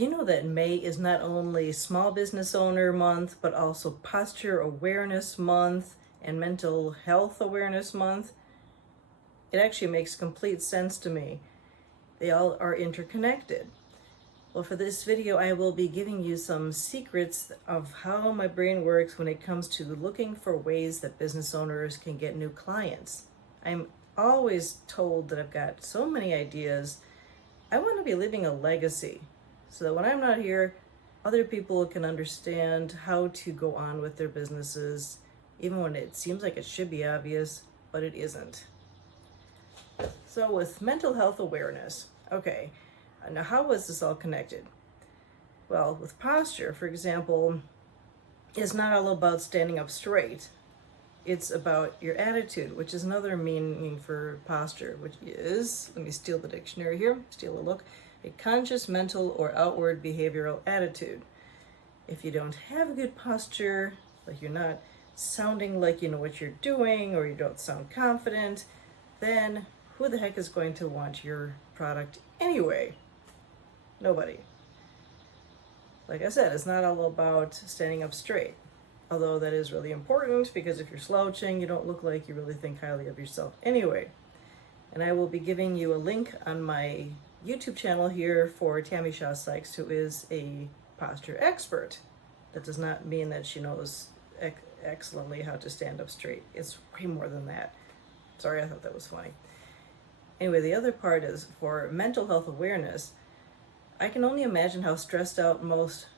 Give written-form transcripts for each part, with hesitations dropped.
Did you know that May is not only Small Business Owner Month, but also Posture Awareness Month and Mental Health Awareness Month? It actually makes complete sense to me. They all are interconnected. Well, for this video, I will be giving you some secrets of how my brain works when it comes to looking for ways that business owners can get new clients. I'm always told that I've got so many ideas. I want to be leaving a legacy so that when I'm not here, other people can understand how to go on with their businesses, even when it seems like it should be obvious, but it isn't. So with mental health awareness, okay, now how is this all connected? Well, with posture, for example, it's not all about standing up straight. It's about your attitude, which is another meaning for posture, which is, let me steal the dictionary here, steal a look, a conscious mental or outward behavioral attitude. If you don't have a good posture, like you're not sounding like you know what you're doing, or you don't sound confident, then who the heck is going to want your product anyway? Nobody. Like I said, it's not all about standing up straight. Although that is really important, because if you're slouching, you don't look like you really think highly of yourself anyway. And I will be giving you a link on my YouTube channel here for Tammy Shaw-Sykes, who is a posture expert. That does not mean that she knows excellently how to stand up straight. It's way more than that. Sorry, I thought that was funny. Anyway, the other part is for mental health awareness. I can only imagine how stressed out most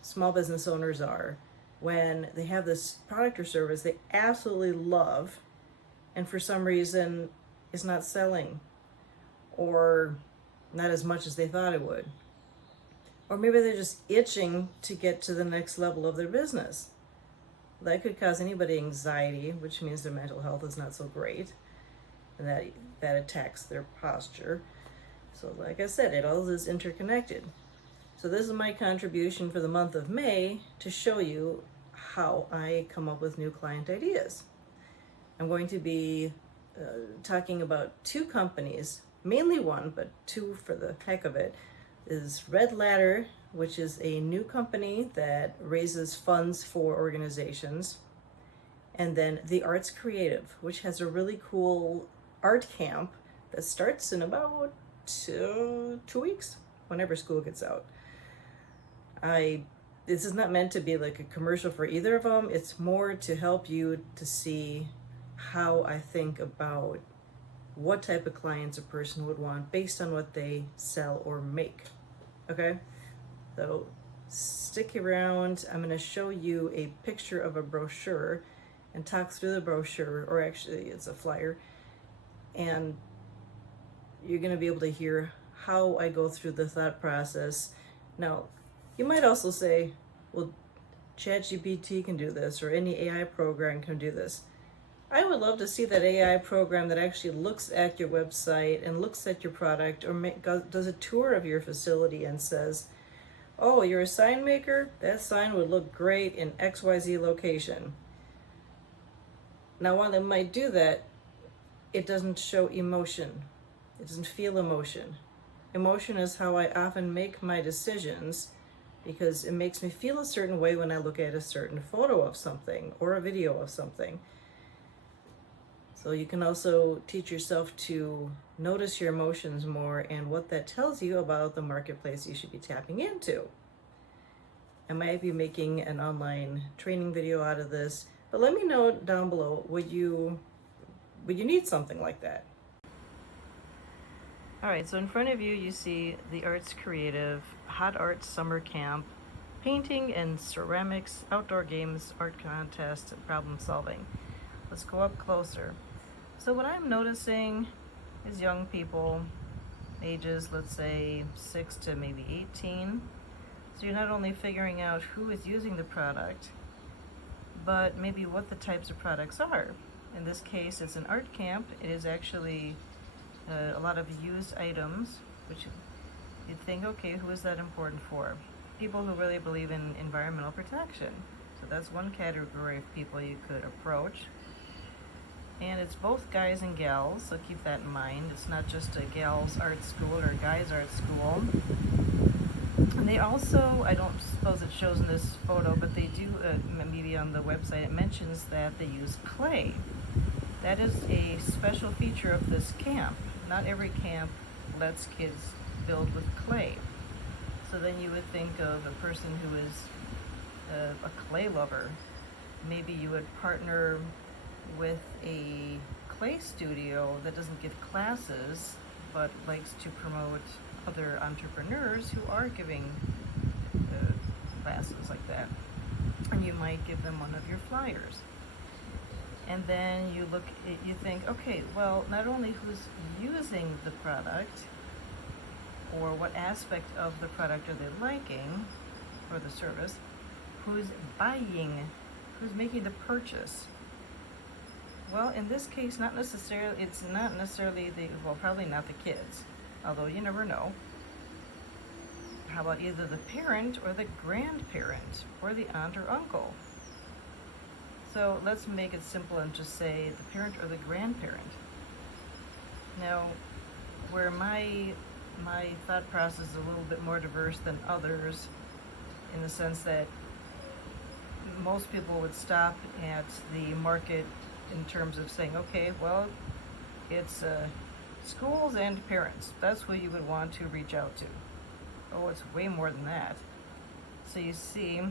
small business owners are when they have this product or service they absolutely love, and for some reason it's not selling, or not as much as they thought it would. Or maybe they're just itching to get to the next level of their business. That could cause anybody anxiety, which means their mental health is not so great, and that attacks their posture. So like I said, it all is interconnected. So this is my contribution for the month of May to show you how I come up with new client ideas. I'm going to be talking about two companies, mainly one, but two for the heck of it, is Red Ladder, which is a new company that raises funds for organizations, and then The Arts Creative, which has a really cool art camp that starts in about 2 weeks, whenever school gets out. This is not meant to be like a commercial for either of them. It's more to help you to see how I think about what type of clients a person would want based on what they sell or make. Okay? So stick around. I'm going to show you a picture of a brochure and talk through the brochure, or actually it's a flyer, and you're going to be able to hear how I go through the thought process. Now, you might also say, well, ChatGPT can do this, or any AI program can do this. I would love to see that AI program that actually looks at your website and looks at your product, or does a tour of your facility and says, oh, you're a sign maker? That sign would look great in XYZ location. Now, while it might do that, it doesn't show emotion. It doesn't feel emotion. Emotion is how I often make my decisions, because it makes me feel a certain way when I look at a certain photo of something or a video of something. So you can also teach yourself to notice your emotions more and what that tells you about the marketplace you should be tapping into. I might be making an online training video out of this, but let me know down below, would you need something like that? All right, so in front of you, you see The Arts Creative, Hot Art Summer Camp, Painting and Ceramics, Outdoor Games, Art Contest, and Problem Solving. Let's go up closer. So what I'm noticing is young people, ages, let's say 6 to maybe 18. So you're not only figuring out who is using the product, but maybe what the types of products are. In this case, it's an art camp. It is actually a lot of used items, which you'd think, okay, who is that important for? People who really believe in environmental protection. So that's one category of people you could approach. And it's both guys and gals, so keep that in mind. It's not just a gals art school or a guys art school. And they also, I don't suppose it shows in this photo, but they do, maybe on the website, it mentions that they use clay. That is a special feature of this camp. Not every camp lets kids build with clay. So then you would think of a person who is a clay lover. Maybe you would partner with a clay studio that doesn't give classes, but likes to promote other entrepreneurs who are giving classes like that. And you might give them one of your flyers. And then you think, okay, well, not only who's using the product, or what aspect of the product are they liking, or the service, who's buying, who's making the purchase. Well, in this case, it's not necessarily probably not the kids, although you never know. How about either the parent or the grandparent, or the aunt or uncle? So let's make it simple and just say the parent or the grandparent. Now, where my thought process is a little bit more diverse than others, in the sense that most people would stop at the market in terms of saying, okay, well, it's schools and parents. That's who you would want to reach out to. Oh, it's way more than that. So you see,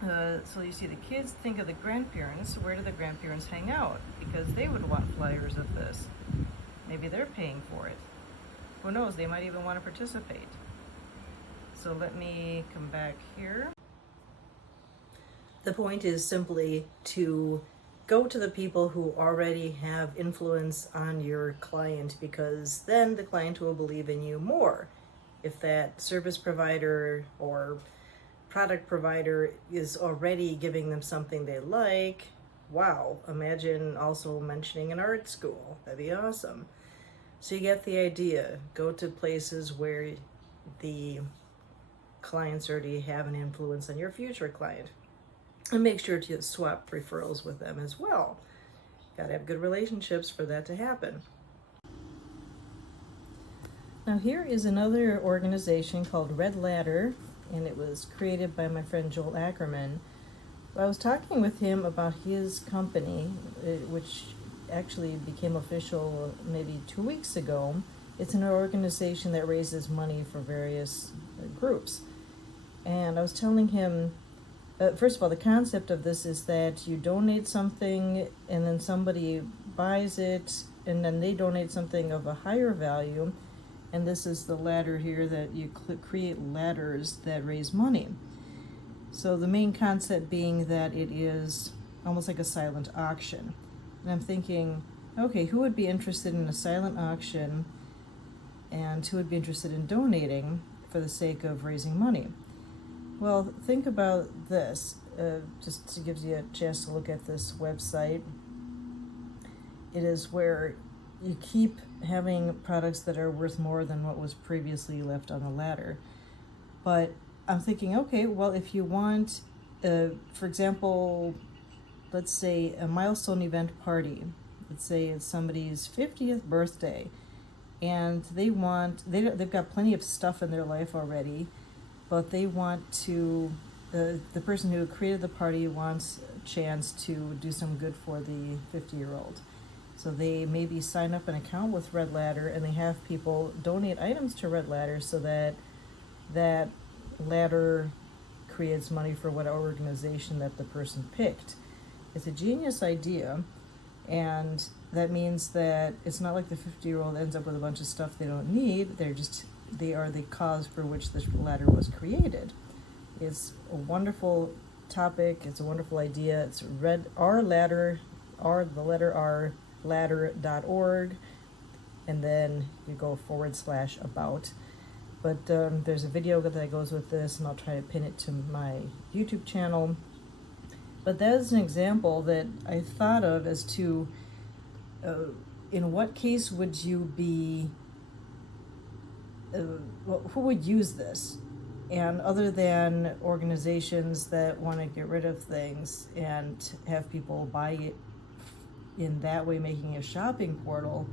the kids think of the grandparents. Where do the grandparents hang out? Because they would want flyers of this. Maybe they're paying for it. Who knows? They might even want to participate. So let me come back here. The point is simply to go to the people who already have influence on your client, because then the client will believe in you more. If that service provider or product provider is already giving them something they like, wow, imagine also mentioning an art school. That'd be awesome. So you get the idea. Go to places where the clients already have an influence on your future client. And make sure to swap referrals with them as well. Gotta have good relationships for that to happen. Now here is another organization called Red Ladder, and it was created by my friend Joel Ackerman. I was talking with him about his company, which actually became official maybe 2 weeks ago. It's an organization that raises money for various groups. And I was telling him, first of all, the concept of this is that you donate something and then somebody buys it and then they donate something of a higher value. And this is the ladder here that you create ladders that raise money. So the main concept being that it is almost like a silent auction. And I'm thinking, okay, who would be interested in a silent auction and who would be interested in donating for the sake of raising money? Well, think about this, just to give you a chance to look at this website. It is where you keep having products that are worth more than what was previously left on the ladder. But I'm thinking, okay, well, if you want, for example, let's say a milestone event party. Let's say it's somebody's 50th birthday, and they've got plenty of stuff in their life already, but they want to, the person who created the party wants a chance to do some good for the 50-year-old. So they maybe sign up an account with Red Ladder and they have people donate items to Red Ladder so that that ladder creates money for what organization that the person picked. It's a genius idea, and that means that it's not like the 50-year-old ends up with a bunch of stuff they don't need. They are the cause for which this ladder was created. It's a wonderful topic. It's a wonderful idea. It's the letter R, ladder.org, and then you go /about. But there's a video that goes with this, and I'll try to pin it to my YouTube channel. But that is an example that I thought of as to, in what case would you be, who would use this? And other than organizations that want to get rid of things and have people buy it in that way, making a shopping portal,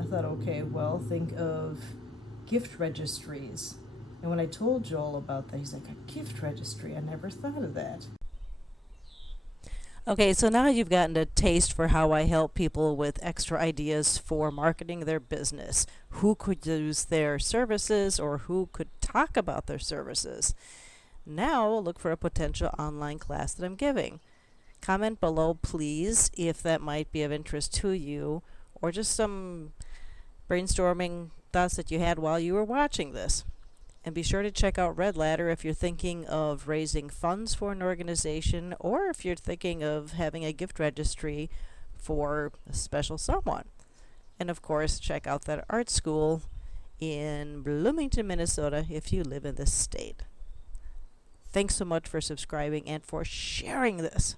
I thought, okay, well, think of gift registries. And when I told Joel about that, he's like, a gift registry? I never thought of that. Okay, so now you've gotten a taste for how I help people with extra ideas for marketing their business. Who could use their services or who could talk about their services? Now look for a potential online class that I'm giving. Comment below, please, if that might be of interest to you or just some brainstorming thoughts that you had while you were watching this. And be sure to check out Red Ladder if you're thinking of raising funds for an organization or if you're thinking of having a gift registry for a special someone. And of course, check out that art school in Bloomington, Minnesota if you live in this state. Thanks so much for subscribing and for sharing this.